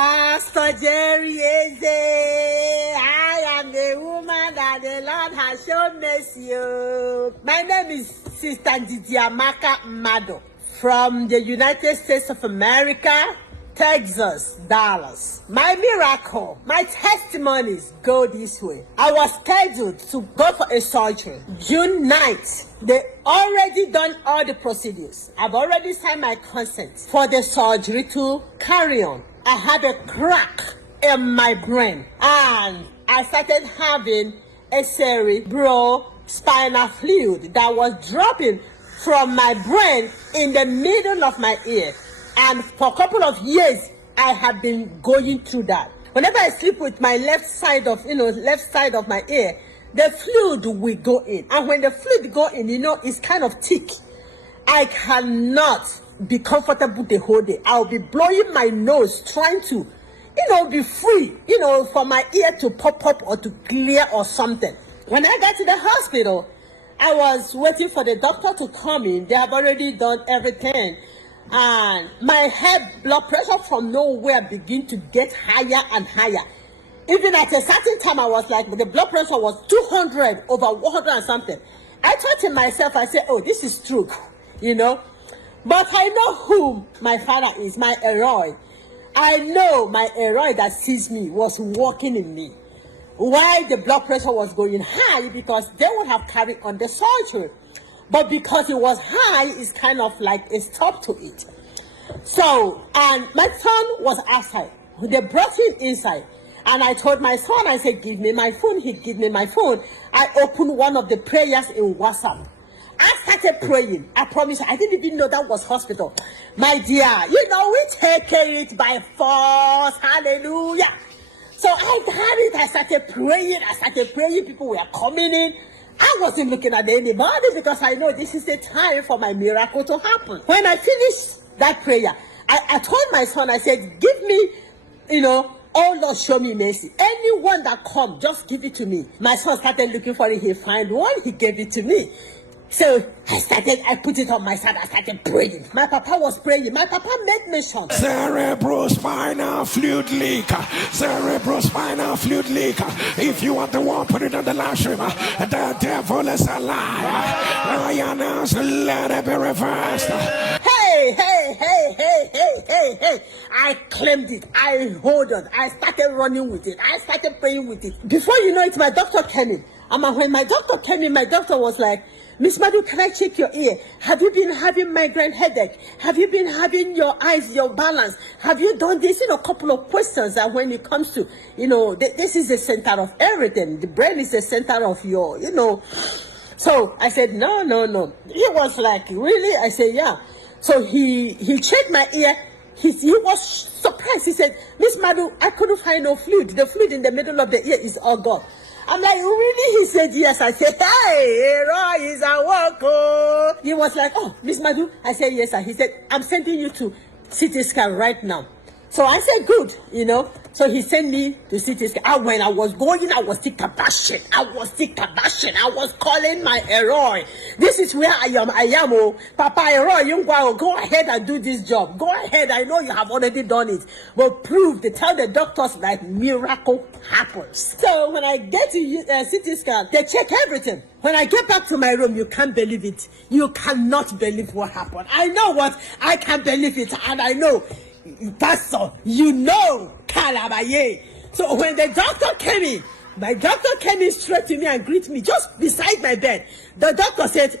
Pastor Jerry Eze, I am the woman that the Lord has shown mercy. My name is Sister Didiamaka Mado from the United States of America, Texas, Dallas. My miracle, my testimonies go this way. I was scheduled to go for a surgery June 9th. They already done all the procedures. I've already signed my consent for the surgery to carry on. I had a crack in my brain and I started having a cerebrospinal fluid that was dropping from my brain in the middle of my ear. And for a couple of years, I have been going through that. Whenever I sleep with my left side of my ear, the fluid will go in. And when the fluid go in, it's kind of thick. I cannot be comfortable the whole day. I'll be blowing my nose, trying to, be free, for my ear to pop up or to clear or something. When I got to the hospital, I was waiting for the doctor to come in. They have already done everything. And my head blood pressure from nowhere began to get higher and higher. Even at a certain time, I was like, the blood pressure was 200 over 100 and something. I thought to myself, I said, oh, this is stroke, But I know who my father is, my Eroi. I know my Eroi that sees me was working in me. Why the blood pressure was going high? Because they would have carried on the surgery. But because it was high, it's kind of like a stop to it. So, and my son was outside. They brought him inside. And I told my son, I said, give me my phone. He gave me my phone. I opened one of the prayers in WhatsApp. I started praying. I promise you, I didn't even know that was hospital. My dear, we take it by force. Hallelujah. So I had it. I started praying. People were coming in. I wasn't looking at anybody because I know this is the time for my miracle to happen. When I finished that prayer, I told my son, I said, give me, oh Lord, show me mercy. Anyone that comes, just give it to me. My son started looking for it. He found one. He gave it to me. So I put it on my side. I started praying. My papa was praying. My papa made mention. Cerebrospinal fluid leak. Cerebrospinal fluid leak. If you want the one, put it on the live stream. The devil is alive. I announce, let it be reversed. Hey. I claimed it. I hold on. I started running with it. I started praying with it. Before you know it, my doctor came in. And when my doctor came in, my doctor was like, Miss Madu, can I check your ear? Have you been having migraine headache? Have you been having your eyes, your balance? Have you done this? A couple of questions that when it comes to, this is the center of everything. The brain is the center of your, So I said, no. He was like, really? I said, yeah. So he checked my ear. He was surprised. He said, Miss Madu, I couldn't find no fluid. The fluid in the middle of the ear is all gone. I'm like, really? He said, yes. I said, hey, Roy is a work. He was like, oh, Miss Madu. I said, yes, sir. He said, I'm sending you to CT scan right now. So I said, good, So he sent me to CT scan. And when I was going, I was still kabashing. I was calling my Eroi. This is where I am. Oh. Papa Eroi, you go ahead and do this job. Go ahead. I know you have already done it. But tell the doctors that miracle happens. So when I get to CT scan, they check everything. When I get back to my room, you can't believe it. You cannot believe what happened. I know what. I can't believe it. And I know. Pastor, Calabaye. So when the doctor came in, my doctor came in straight to me and greeted me just beside my bed. The doctor said,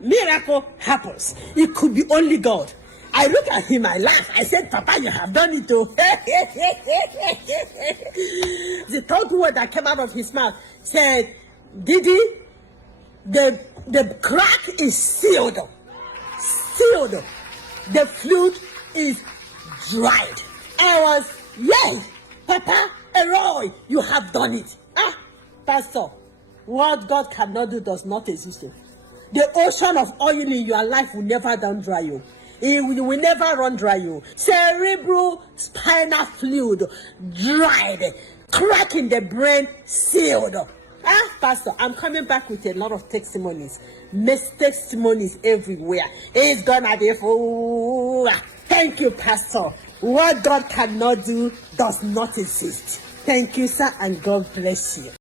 miracle happens. It could be only God. I look at him, I laugh. I said, Papa, you have done it too. The third word that came out of his mouth said, Didi, the crack is sealed. The fluid is dried. I was, yes, Papa, Eroi, you have done it. Pastor, what God cannot do does not exist. The ocean of oil in your life will never run dry you. It will never run dry you. Cerebrospinal fluid dried, crack in the brain sealed. Pastor, I'm coming back with a lot of testimonies. Testimonies everywhere. It's gonna be full. Thank you, Pastor. What God cannot do does not exist. Thank you, sir, and God bless you.